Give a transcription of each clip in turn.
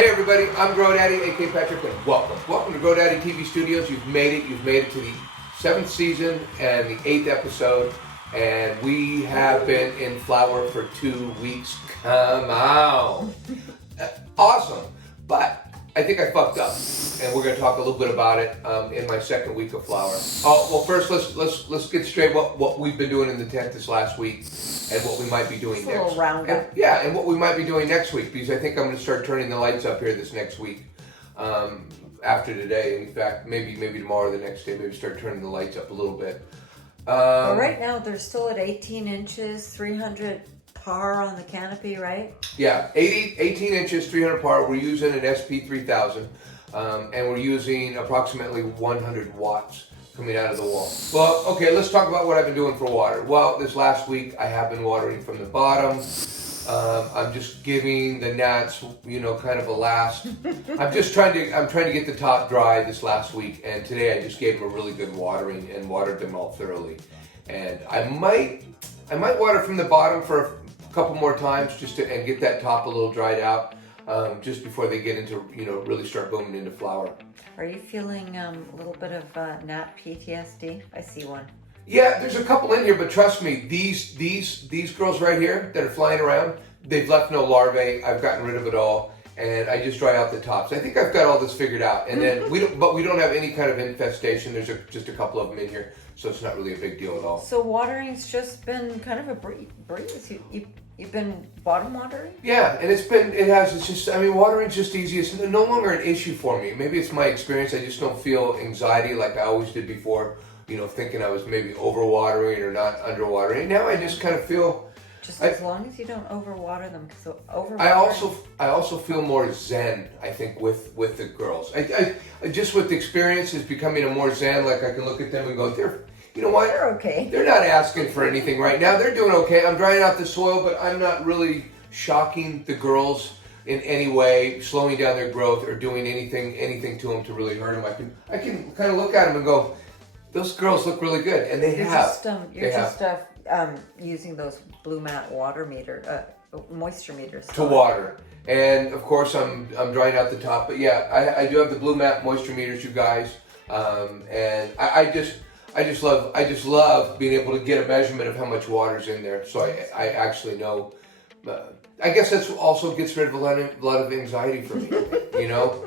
Hey everybody, I'm Grow Daddy, aka Patrick, and welcome to Grow Daddy TV Studios. You've made it to the 7th season and the 8th episode, and we have been in flower for 2 weeks. Come on, awesome! But I think I fucked up, and we're going to talk a little bit about it in my second week of flower. Oh well, first let's get straight what we've been doing in the tent this last week, and what we might be doing next. A little roundup. And what we might be doing next week, because I think I'm going to start turning the lights up here this next week. After today, in fact, maybe tomorrow or the next day, maybe start turning the lights up a little bit. Well, right now they're still at 18 inches, 300 par on the canopy, right? Yeah, 18 inches, 300 par. We're using an SP3000, and we're using approximately 100 watts coming out of the wall. Well, okay, let's talk about what I've been doing for water. Well, this last week I have been watering from the bottom. I'm just giving the gnats, kind of a last. I'm trying to get the top dry this last week, and today I just gave them a really good watering and watered them all thoroughly. And I might water from the bottom for a couple more times and get that top a little dried out, just before they get into really start booming into flower. Are you feeling a little bit of gnat PTSD? I see one. Yeah, there's a couple in here, but trust me, these girls right here that are flying around, they've left no larvae. I've gotten rid of it all, and I just dry out the tops. I think I've got all this figured out, and then we don't have any kind of infestation. There's just a couple of them in here, so it's not really a big deal at all. So watering's just been kind of a breeze. You've been bottom watering? Yeah, and watering's just easy. It's no longer an issue for me. Maybe it's my experience. I just don't feel anxiety like I always did before. Thinking I was maybe overwatering or not underwatering. Now I just kind of feel. Just as long as you don't overwater them, because I also feel more zen. I think with the girls. I just with the experience is becoming a more zen. Like I can look at them and go, you know what? They're okay. They're not asking for anything right now. They're doing okay. I'm drying out the soil, but I'm not really shocking the girls in any way, slowing down their growth or doing anything to them to really hurt them. I can kind of look at them and go, those girls look really good, and You're just using those BluMat moisture meters to water. And of course, I'm drying out the top. But yeah, I do have the BluMat moisture meters, you guys. And I just love being able to get a measurement of how much water's in there, so I actually know. I guess that's also gets rid of a lot of anxiety for me,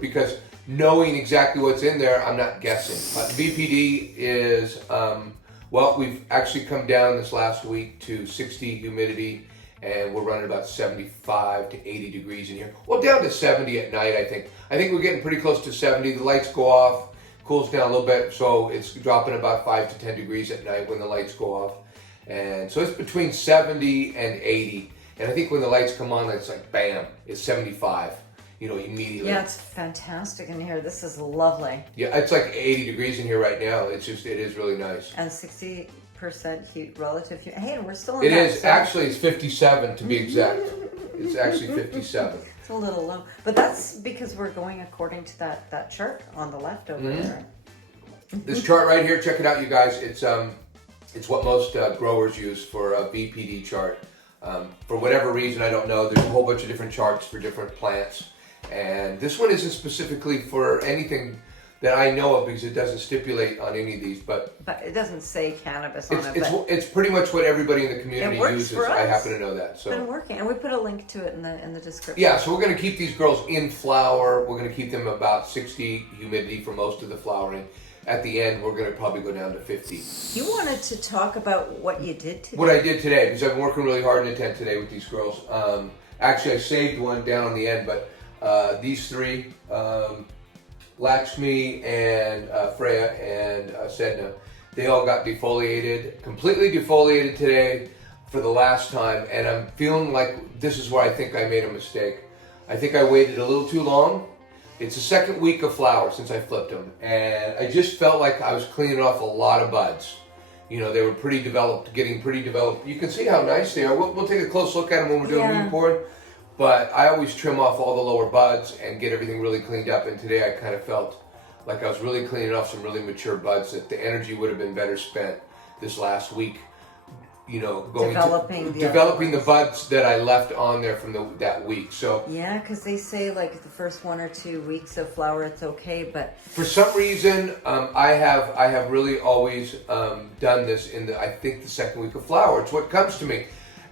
because knowing exactly what's in there, I'm not guessing. VPD is, we've actually come down this last week to 60 humidity, and we're running about 75 to 80 degrees in here. Well, down to 70 at night, I think. I think we're getting pretty close to 70. The lights go off, cools down a little bit, so it's dropping about 5 to 10 degrees at night when the lights go off. And so it's between 70 and 80. And I think when the lights come on, it's like, bam, it's 75. Immediately. Yeah, it's fantastic in here. This is lovely. Yeah, it's like 80 degrees in here right now. It is really nice. And 60% relative heat. Hey, we're still in It that is. zone. Actually, it's 57 to be exact. It's actually 57. It's a little low. But that's because we're going according to that chart on the left over there. This chart right here, check it out, you guys. It's what most growers use for a VPD chart. For whatever reason, I don't know. There's a whole bunch of different charts for different plants. And this one isn't specifically for anything that I know of because it doesn't stipulate on any of these. But it doesn't say cannabis on it. It's pretty much what everybody in the community uses. For us. I happen to know that. So it's been working, and we put a link to it in the description. Yeah, so we're going to keep these girls in flower. We're going to keep them about 60 humidity for most of the flowering. At the end, we're going to probably go down to 50. You wanted to talk about what you did today. What I did today, because I've been working really hard in the tent today with these girls. Actually, I saved one down on the end, but these three, Lakshmi and Freyja and Sedna, they all got completely defoliated today for the last time, and I'm feeling like this is where I think I made a mistake. I think I waited a little too long. It's the second week of flower since I flipped them, and I just felt like I was cleaning off a lot of buds. They were getting pretty developed. You can see how nice they are. We'll take a close look at them when we're doing weed pouring. But I always trim off all the lower buds and get everything really cleaned up. And today I kind of felt like I was really cleaning off some really mature buds that the energy would have been better spent this last week you know, going developing the buds that I left on there from that week. So yeah, because they say like the first 1 or 2 weeks of flower it's okay, but for some reason I have really always done this in I think the second week of flower. It's what comes to me.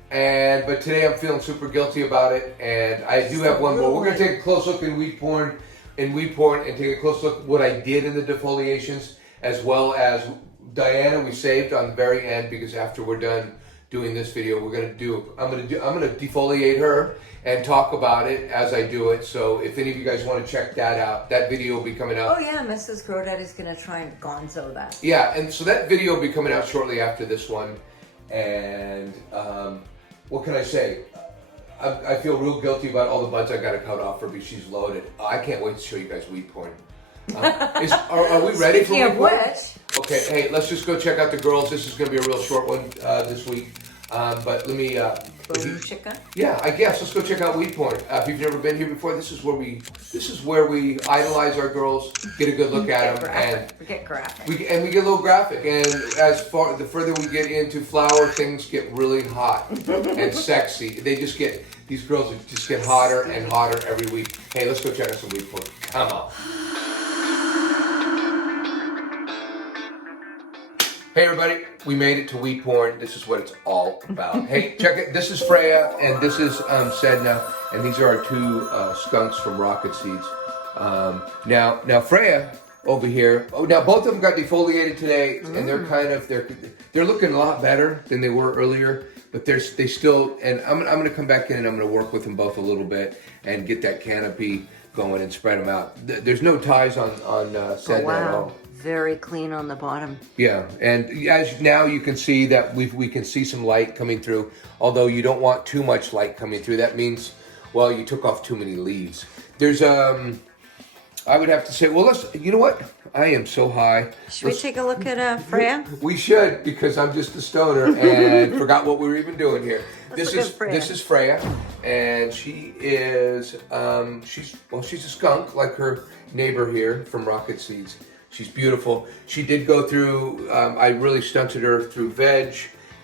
But today I'm feeling super guilty about it, and I do have one more. We're gonna take a close look in weed porn, and take a close look at what I did in the defoliations, as well as Diana we saved on the very end, because after we're done doing this video, I'm gonna defoliate her and talk about it as I do it. So if any of you guys want to check that out, that video will be coming out. Oh yeah, Mrs. Grodaddy's gonna try and gonzo that. Yeah, and so that video will be coming out shortly after this one, and what can I say? I feel real guilty about all the buds I got to cut off her because she's loaded. I can't wait to show you guys weed porn. Are we ready for weed porn? Okay, hey, let's just go check out the girls. This is going to be a real short one this week. But let me... yeah, I guess. Let's go check out weed porn. If you've never been here before, this is where we idolize our girls, get a good look at them, and we get graphic. We get a little graphic. And the further we get into flower, things get really hot and sexy. These girls just get hotter and hotter every week. Hey, let's go check out some weed porn. Come on. Hey everybody, we made it to weed porn. This is what it's all about. Hey, check it. This is Freyja and this is Sedna, and these are our two skunks from Rocket Seeds. Now Freyja over here. Oh, now both of them got defoliated today, and they're looking a lot better than they were earlier. But they still, and I'm gonna come back in and I'm gonna work with them both a little bit and get that canopy going and spread them out. There's no ties on Sedna at all. Very clean on the bottom. Yeah, and as now you can see that we can see some light coming through, although you don't want too much light coming through. That means, well, you took off too many leaves. There's, I would have to say, well, you know what? I am so high. Should we take a look at Freyja? We should, because I'm just a stoner and forgot what we were even doing here. This is Freyja, and she is, she's a skunk like her neighbor here from Rocket Seeds. She's beautiful. She did go through, I really stunted her through veg,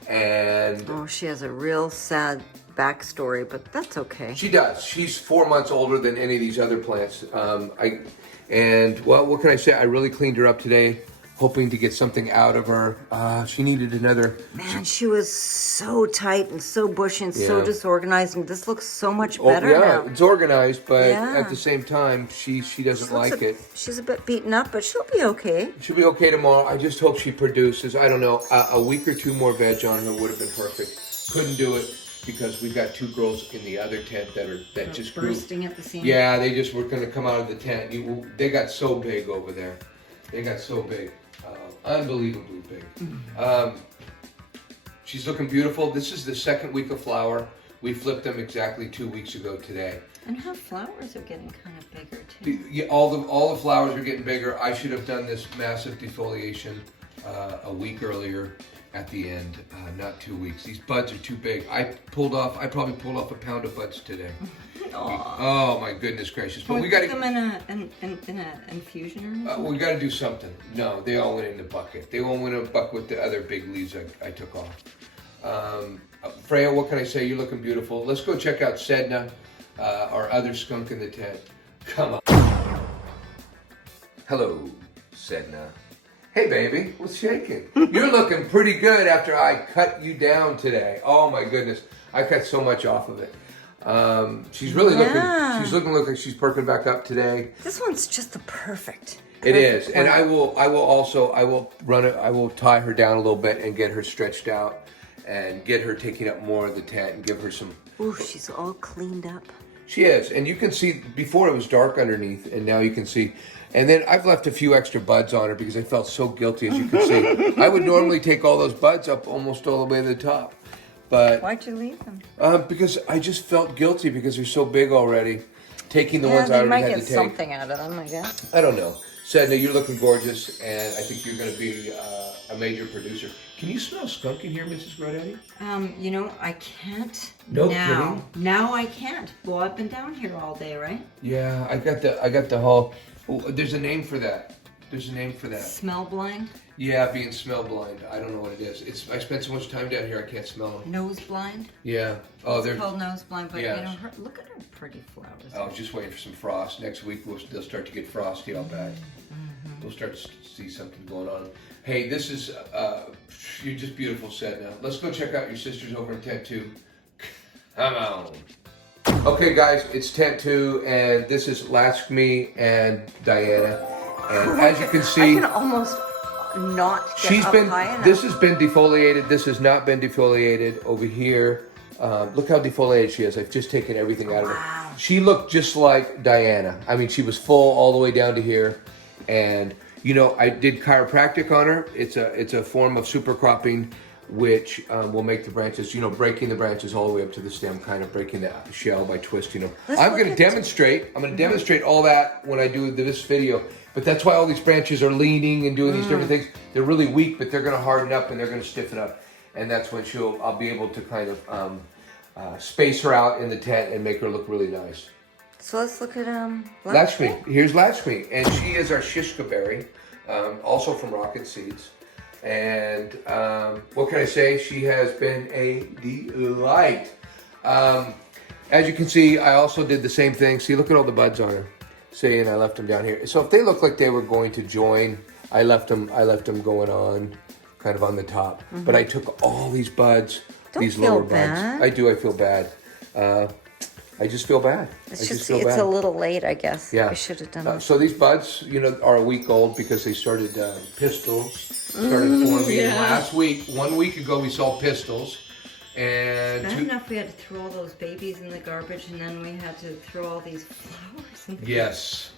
and... Oh, she has a real sad backstory, but that's okay. She does. She's 4 months older than any of these other plants. Well, what can I say? I really cleaned her up today, hoping to get something out of her. She needed another... Man, she was so tight and so bushy and so disorganized, and this looks so much better now. It's organized, but at the same time, she doesn't like it. She's a bit beaten up, but she'll be okay. She'll be okay tomorrow. I just hope she produces, I don't know, a week or two more veg on her would have been perfect. Couldn't do it because we've got two girls in the other tent that just bursting at the seams. Yeah, they just were going to come out of the tent. They got so big over there. They got so big. Unbelievably big. She's looking beautiful. This is the second week of flower. We flipped them exactly 2 weeks ago today. And her flowers are getting kind of bigger too. Yeah, all the flowers are getting bigger. I should have done this massive defoliation a week earlier at the end, not 2 weeks. These buds are too big. I probably pulled off a pound of buds today. Oh my goodness gracious! But we got to put them in an infusion or something? We got to do something. No, they all went in the bucket. They all went in a bucket with the other big leaves I took off. Freyja, what can I say? You're looking beautiful. Let's go check out Sedna, our other skunk in the tent. Come on. Hello, Sedna. Hey baby, what's shaking? You're looking pretty good after I cut you down today. Oh my goodness, I cut so much off of it. She's really looking like she's perking back up today. This one's just the perfect. It is, and I will tie her down a little bit and get her stretched out and get her taking up more of the tent and give her some. Ooh, she's all cleaned up. She is, and you can see before it was dark underneath, and now you can see. And then I've left a few extra buds on her because I felt so guilty, as you can see. I would normally take all those buds up almost all the way to the top. But why'd you leave them? Because I just felt guilty because they're so big already. Taking the ones I already had to take. They might get something out of them, I guess. I don't know. Sedna, you're looking gorgeous, and I think you're going to be a major producer. Can you smell skunk in here, Mrs. Grodaddy? You know, I can't. No now. kidding? Now I can't. Well, I've been down here all day, right? Yeah, I got the whole. Oh, there's a name for that. There's a name for that. Smell blind? Yeah, being smell blind. I don't know what it is. I spent so much time down here, I can't smell them. Nose blind? Yeah. Oh, they're called nose blind, but yeah. you know, look at her pretty flowers. I was just waiting for some frost. Next week they'll start to get frosty out back. We'll start to see something going on. Hey, this is you're just beautiful, Sedna. Let's go check out your sisters over in tent 2. Come on. Okay, guys, it's tent 2, and this is Lakshmi and Diana. And as you can see, I can almost not get up high enough. This has been defoliated. This has not been defoliated. Over here, look how defoliated she is. I've just taken everything out of her. She looked just like Diana. I mean, she was full all the way down to here. And you know, I did chiropractic on her. It's a form of super cropping, which will make the branches, you know, breaking the branches all the way up to the stem, kind of breaking the shell by twisting them. I'm going to demonstrate. I'm going to demonstrate all that when I do this video. But that's why all these branches are leaning and doing these different things. They're really weak, but they're going to harden up and they're going to stiffen up. And that's when I'll be able to kind of space her out in the tent and make her look really nice. So let's look at Lakshmi. Here's Lakshmi, and she is our Shiskaberry, also from Rocket Seeds. And what can I say? She has been a delight. As you can see, I also did the same thing. See, look at all the buds on her. See, and I left them down here. So if they look like they were going to join, I left them going on, kind of on the top. But I took all these buds, these lower buds. I do. I feel bad. I just feel bad. It's a little late, I guess. Yeah. We should have done it. So these buds, you know, are a week old because they started pistils. Started forming last week. 1 week ago, we saw pistils. And bad enough we had to throw all those babies in the garbage, and then we had to throw all these flowers in the yes.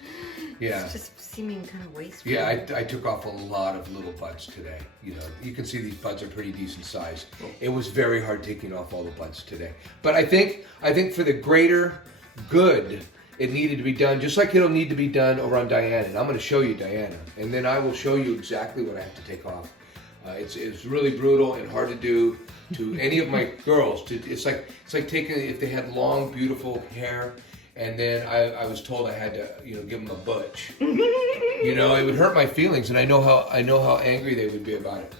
Yeah. It's just seeming kind of wasteful. Yeah, I took off a lot of little buds today. You know, you can see these buds are pretty decent size. It was very hard taking off all the buds today. But I think for the greater good, it needed to be done, just like it'll need to be done over on Diana. And I'm going to show you Diana, and then I will show you exactly what I have to take off. It's really brutal and hard to do to any of my girls. It's like taking, if they had long, beautiful hair, and then I was told I had to, you know, give them a butch. You know, it would hurt my feelings, and I know how angry they would be about it.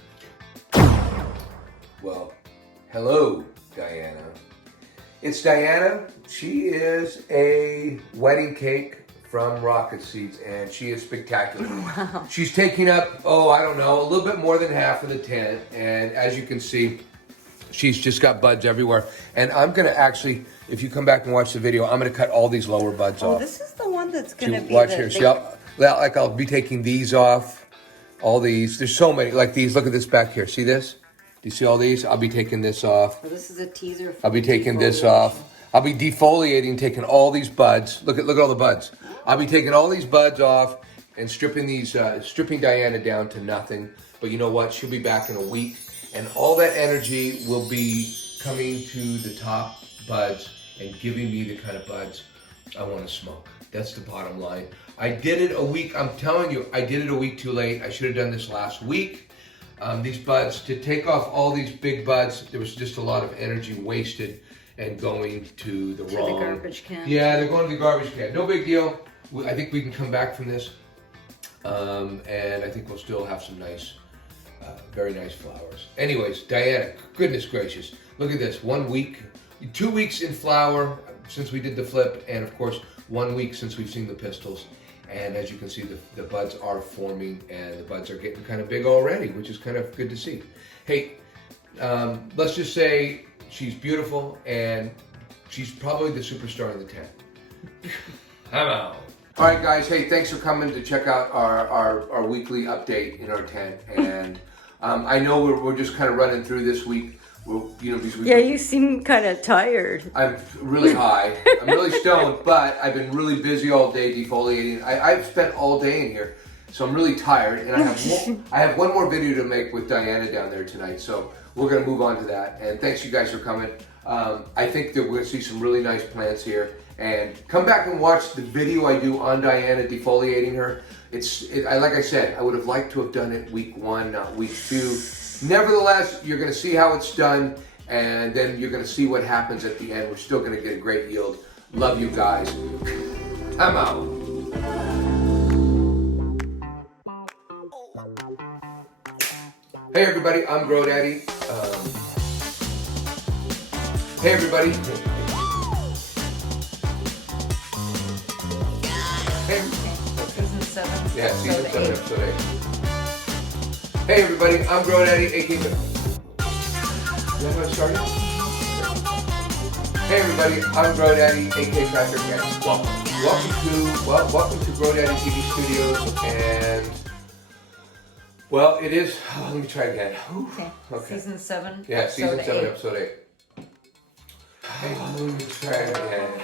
Well, hello, Diana. It's Diana. She is a wedding cake from Rocket Seeds, and she is spectacular. Wow. She's taking up, I don't know, a little bit more than half of the tent, and as you can see, she's just got buds everywhere. And I'm gonna actually, if you come back and watch the video, I'm gonna cut all these lower buds off. Oh, this is the one that's gonna be watch here. See, I'll be taking these off, all these. There's so many, like these. Look at this back here. See this? Do you see all these? I'll be taking this off. Well, this is a teaser. I'll be taking this off. I'll be defoliating, taking all these buds. Look at all the buds. I'll be taking all these buds off and stripping Diana down to nothing. But you know what? She'll be back in a week, and all that energy will be coming to the top buds and giving me the kind of buds I want to smoke. That's the bottom line. I did it a week. I'm telling you, I did it a week too late. I should have done this last week. These buds, to take off all these big buds, there was just a lot of energy wasted and going to the wrong... the garbage can. Yeah, they're going to the garbage can. No big deal. I think we can come back from this. And I think we'll still have some nice, very nice flowers. Anyways, Diana, goodness gracious. Look at this. 1 week, 2 weeks in flower since we did the flip. And of course, 1 week since we've seen the pistils. And as you can see, the buds are forming and the buds are getting kind of big already, which is kind of good to see. Hey, let's just say she's beautiful and she's probably the superstar in the tent. Hello. All right, guys. Hey, thanks for coming to check out our weekly update in our tent. And I know we're just kind of running through this week. Yeah, you seem kind of tired. I'm really high. I'm really stoned, but I've been really busy all day defoliating. I've spent all day in here, so I'm really tired. And I have one more video to make with Diana down there tonight, so we're going to move on to that. And thanks you guys for coming. I think that we're going to see some really nice plants here. And come back and watch the video I do on Diana defoliating her. Like I said, I would have liked to have done it week 1, not week 2. Nevertheless, you're going to see how it's done, and then you're going to see what happens at the end. We're still going to get a great yield. Love you guys. I'm out. Hey everybody, I'm Grow Daddy. Hey everybody. Hey. Season 7. Yeah, season 7, 8. episode 8. Hey everybody, I'm Grow Daddy, aka. Is that how it started? Hey everybody, I'm Grow Daddy, aka Tractor Cat. Welcome to Grow Daddy TV Studios, and well, it is. Oh, let me try again. Okay. Season 7. Yeah, season 7, 8. episode 8. Let me try again.